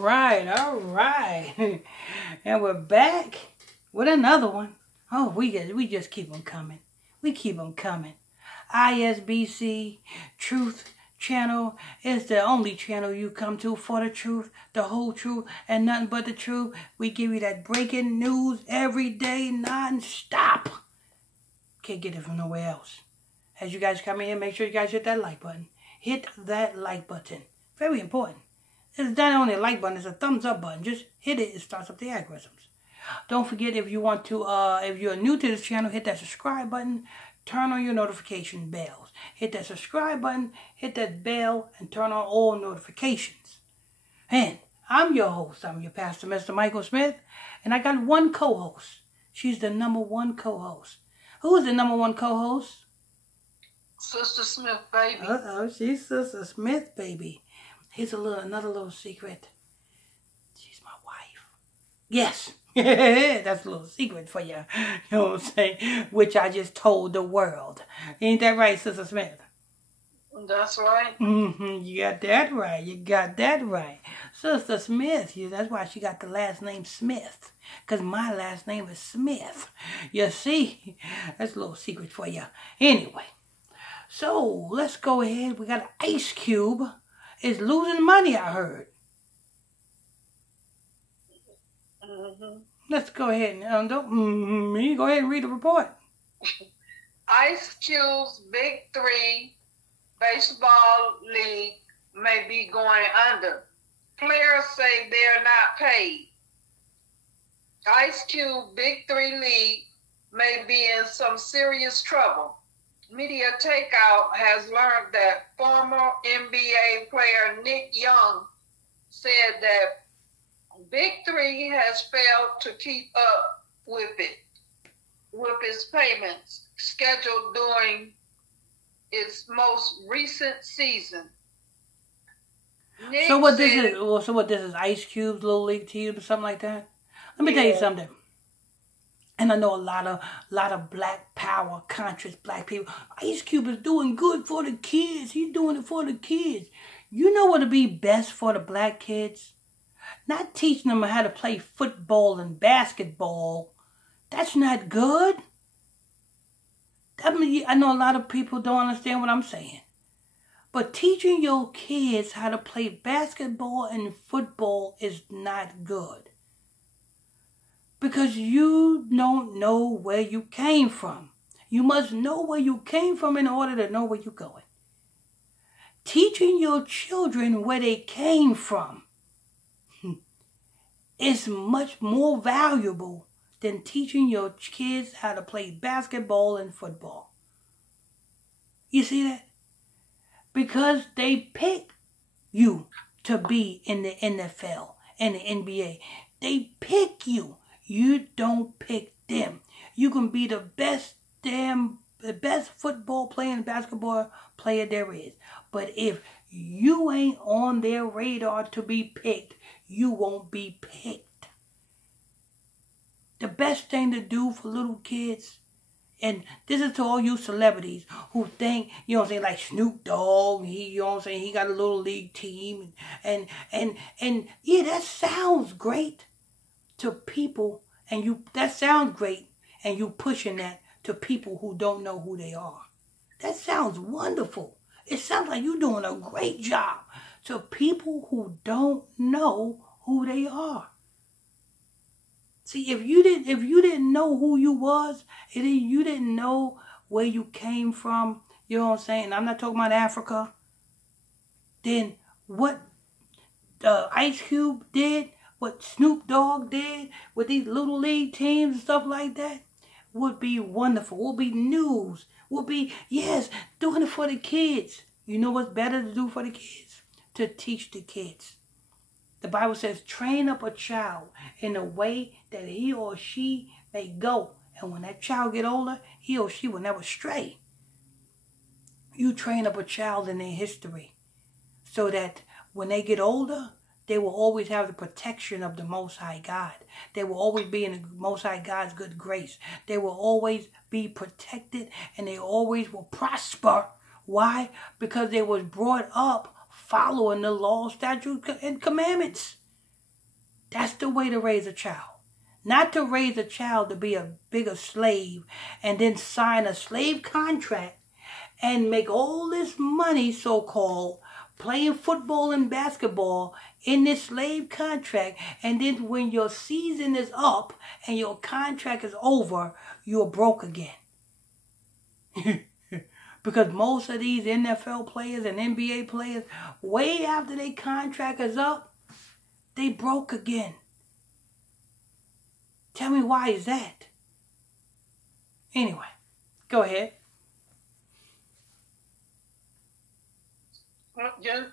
Right, all right. And we're back with another one. Oh, we just keep them coming. We keep them coming. ISBC Truth Channel is the only channel you come to for the truth, the whole truth, and nothing but the truth. We give you that breaking news every day, non-stop. Can't get it from nowhere else. As you guys come in here, make sure you guys hit that like button. Hit that like button. Very important. It's not only a like button, it's a thumbs up button. Just hit it, it starts up the algorithms. Don't forget, if you want to, if you're new to this channel, hit that subscribe button. Turn on your notification bells. Hit that subscribe button, hit that bell, and turn on all notifications. And I'm your host. I'm your pastor, Mr. Michael Smith. And I got one co-host. She's the #1 co-host. Who is the #1 co-host? Sister Smith, baby. Uh-oh, she's Sister Smith, baby. Here's another little secret. She's my wife. Yes. That's a little secret for you. You know what I'm saying? Which I just told the world. Ain't that right, Sister Smith? That's right. You got that right. You got that right. Sister Smith, that's why she got the last name Smith. Because my last name is Smith. You see? That's a little secret for you. Anyway. So, let's go ahead. We got Ice Cube. Is losing money, I heard. Let's go ahead and go ahead and read the report. Ice Cube's Big 3 baseball league may be going under. Players say they're not paid. Ice Cube Big 3 league may be in some serious trouble. Media Takeout has learned that former NBA player Nick Young said that Big 3 has failed to keep up with its payments scheduled during its most recent season. Nick so what this is Ice Cube's little league team or something like that? Let me tell you something. And I know a lot of black power, conscious black people. Ice Cube is doing good for the kids. He's doing it for the kids. You know what would be best for the black kids? Not teaching them how to play football and basketball. That's not good. I know a lot of people don't understand what I'm saying. But teaching your kids how to play basketball and football is not good. Because you don't know where you came from. You must know where you came from in order to know where you're going. Teaching your children where they came from is much more valuable than teaching your kids how to play basketball and football. You see that? Because they pick you to be in the NFL and the NBA. They pick you. You don't pick them. You can be the best football player and basketball player there is. But if you ain't on their radar to be picked, you won't be picked. The best thing to do for little kids, and this is to all you celebrities who think, you know what I'm saying, like Snoop Dogg, you know what I'm saying, he got a little league team, and yeah, that sounds great to people, and that sounds great, and you pushing that to people who don't know who they are. That sounds wonderful. It sounds like you're doing a great job to people who don't know who they are. See, if you didn't know who you was, and you didn't know where you came from, you know what I'm saying? I'm not talking about Africa. Then what Ice Cube did, what Snoop Dogg did with these little league teams and stuff like that would be wonderful. Would be news. Would be, yes, doing it for the kids. You know what's better to do for the kids? To teach the kids. The Bible says, train up a child in a way that he or she may go. And when that child get older, he or she will never stray. You train up a child in their history so that when they get older, they will always have the protection of the Most High God. They will always be in the Most High God's good grace. They will always be protected, and they always will prosper. Why? Because they was brought up following the law, statutes, and commandments. That's the way to raise a child. Not to raise a child to be a bigger slave and then sign a slave contract and make all this money, so-called, playing football and basketball in this slave contract. And then when your season is up and your contract is over, you're broke again. Because most of these NFL players and NBA players, way after their contract is up, they broke again. Tell me, why is that? Anyway, go ahead. Yeah.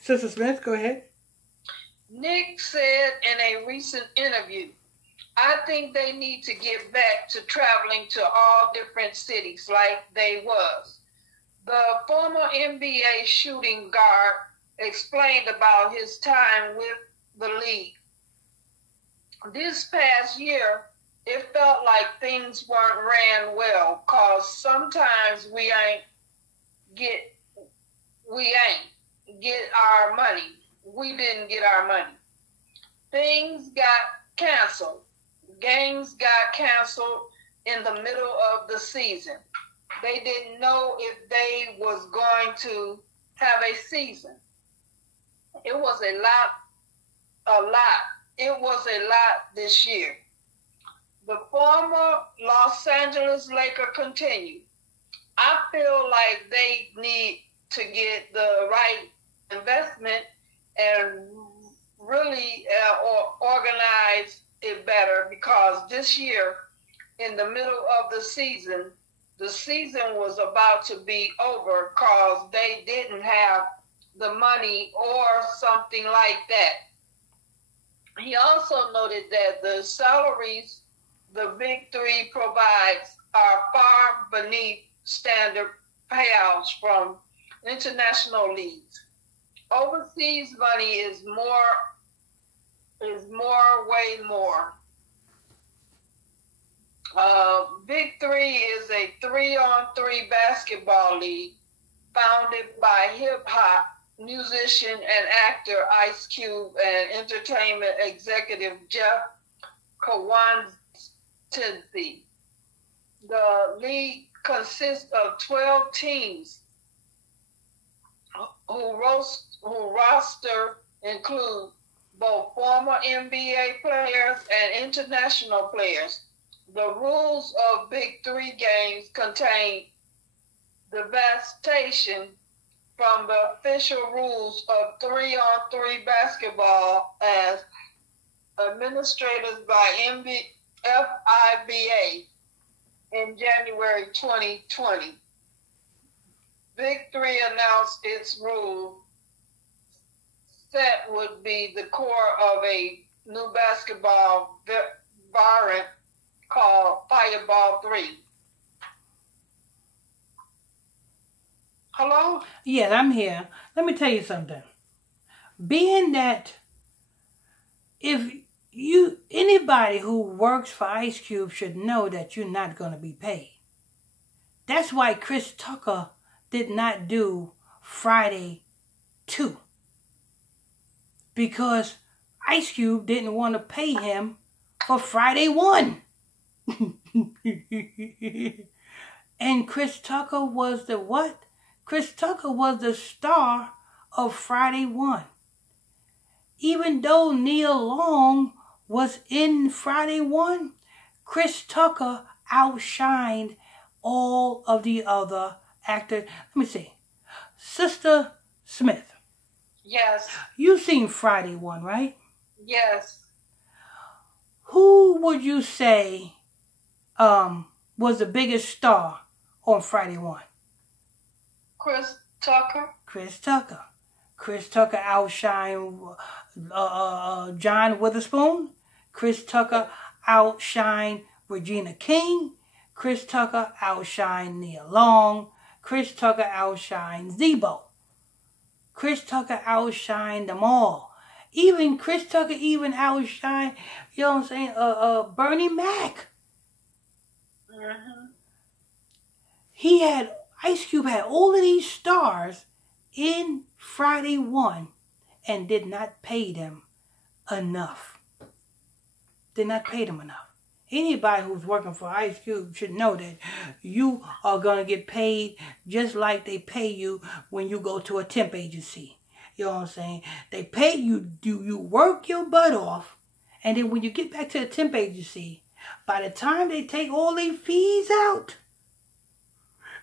Sister Smith, go ahead. Nick said in a recent interview, I think they need to get back to traveling to all different cities like they was. The former NBA shooting guard explained about his time with the league. This past year, it felt like things weren't ran well, cause sometimes we ain't get our money. We didn't get our money. Things got canceled. Games got canceled in the middle of the season. They didn't know if they was going to have a season. It was a lot. It was a lot this year. The former Los Angeles Laker continued. I feel like they need to get the right investment and really organize it better, because this year, in the middle of the season was about to be over because they didn't have the money or something like that. He also noted that the salaries the Big Three provides are far beneath standard payouts from international leagues. Overseas money is way more. Big Three is a 3-on-3 basketball league founded by hip-hop musician and actor Ice Cube and entertainment executive Jeff Kawinski. The league consists of 12 teams who roster include both former NBA players and international players. The rules of Big Three games contain devastation from the official rules of 3-on-3 basketball as administered by FIBA in January 2020. Big Three announced its rule set would be the core of a new basketball variant called Fireball 3. Hello? Yes, I'm here. Let me tell you something. Being that anybody who works for Ice Cube should know that you're not going to be paid. That's why Chris Tucker did not do Friday 2. Because Ice Cube didn't want to pay him for Friday 1. And Chris Tucker was the what? Chris Tucker was the star of Friday 1. Even though Neil Long was in Friday 1, Chris Tucker outshined all of the other actors. Let me see. Sister Smith. Yes. You've seen Friday 1, right? Yes. Who would you say was the biggest star on Friday 1? Chris Tucker. Chris Tucker. Chris Tucker outshined John Witherspoon. Chris Tucker outshined Regina King. Chris Tucker outshined Neil Long. Chris Tucker outshined Zebo. Chris Tucker outshined them all. Even Chris Tucker outshined, you know what I'm saying, Bernie Mac. Mm-hmm. Ice Cube had all of these stars in Friday 1 and did not pay them enough. They're not paid them enough. Anybody who's working for Ice Cube should know that you are going to get paid just like they pay you when you go to a temp agency. You know what I'm saying? They pay you, you work your butt off, and then when you get back to the temp agency, by the time they take all their fees out,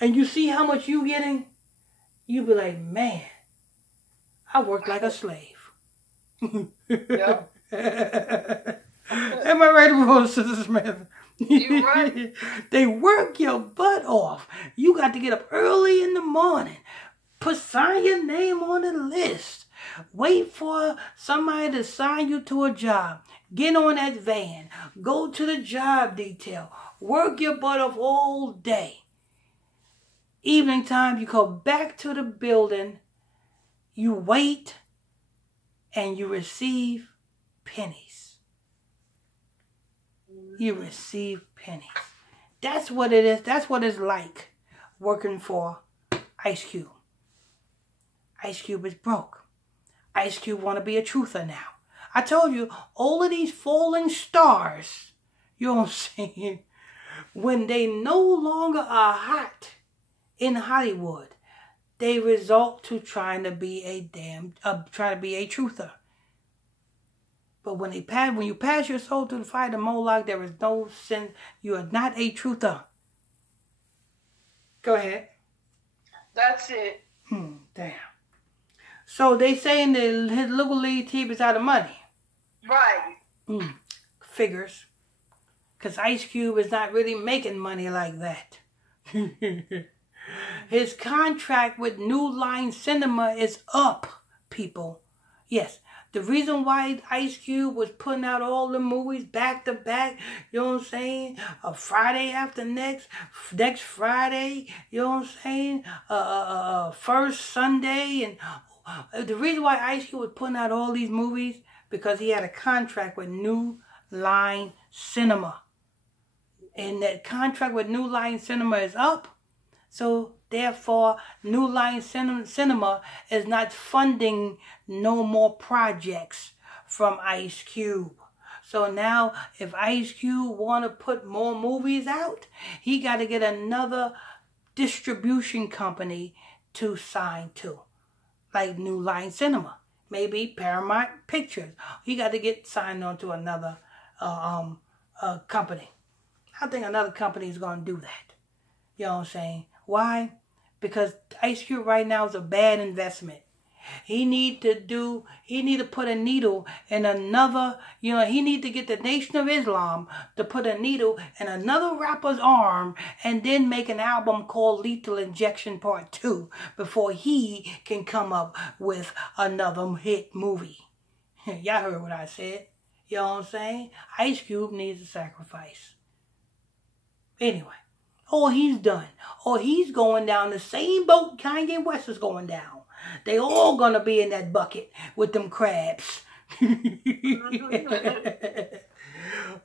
and you see how much you getting, you be like, man, I work like a slave. Yeah. Am I right, Sister Smith? You're right. They work your butt off. You got to get up early in the morning. Sign your name on the list. Wait for somebody to sign you to a job. Get on that van. Go to the job detail. Work your butt off all day. Evening time, you go back to the building. You wait and you receive pennies. You receive pennies. That's what it is. That's what it's like working for Ice Cube. Ice Cube is broke. Ice Cube want to be a truther now. I told you, all of these falling stars, you know what I'm saying, when they no longer are hot in Hollywood, they result to trying to be a truther. But when you pass your soul to the fire of Moloch, there is no sin. You are not a truther. Go ahead. That's it. Damn. So they saying that his Little League team is out of money. Right. Figures. Because Ice Cube is not really making money like that. His contract with New Line Cinema is up, people. Yes. The reason why Ice Cube was putting out all the movies back to back, you know what I'm saying? A Friday after next Friday, you know what I'm saying? First Sunday. And the reason why Ice Cube was putting out all these movies, because he had a contract with New Line Cinema. And that contract with New Line Cinema is up. So therefore, New Line Cinema is not funding no more projects from Ice Cube. So now, if Ice Cube want to put more movies out, he got to get another distribution company to sign to, like New Line Cinema, maybe Paramount Pictures. He got to get signed on to another company. I think another company is going to do that. You know what I'm saying? Why? Because Ice Cube right now is a bad investment. He need to put a needle in another, he need to get the Nation of Islam to put a needle in another rapper's arm and then make an album called Lethal Injection Part 2 before he can come up with another hit movie. Y'all heard what I said. You know what I'm saying? Ice Cube needs a sacrifice. Anyway. Or he's done. Or he's going down the same boat Kanye West is going down. They all gonna be in that bucket with them crabs.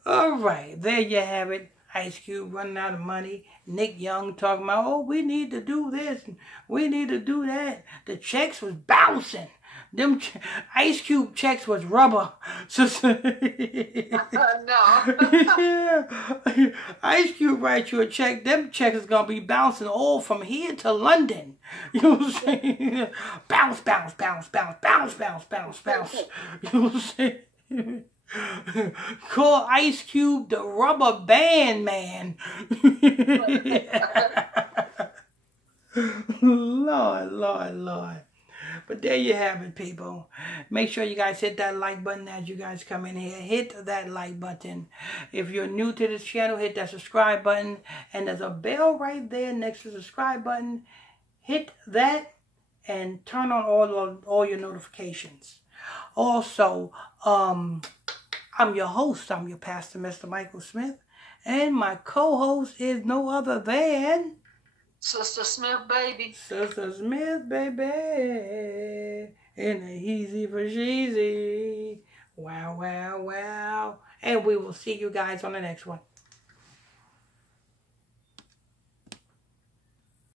All right, there you have it. Ice Cube running out of money. Nick Young talking about, oh, we need to do this and we need to do that. The checks was bouncing. Them Ice Cube checks was rubber. So, No. Ice Cube write you a check. Them checks is going to be bouncing all from here to London. You know what I'm saying? Bounce, bounce, bounce, bounce, bounce, bounce, bounce, bounce. You know what I'm saying? Call Ice Cube the rubber band man. Lord, Lord, Lord. But there you have it, people. Make sure you guys hit that like button as you guys come in here. Hit that like button. If you're new to this channel, hit that subscribe button. And there's a bell right there next to the subscribe button. Hit that and turn on all your notifications. Also, I'm your host. I'm your pastor, Mr. Michael Smith. And my co-host is no other than... Sister Smith, baby. Sister Smith, baby. In a easy for cheesy. Wow, wow, wow. And we will see you guys on the next one.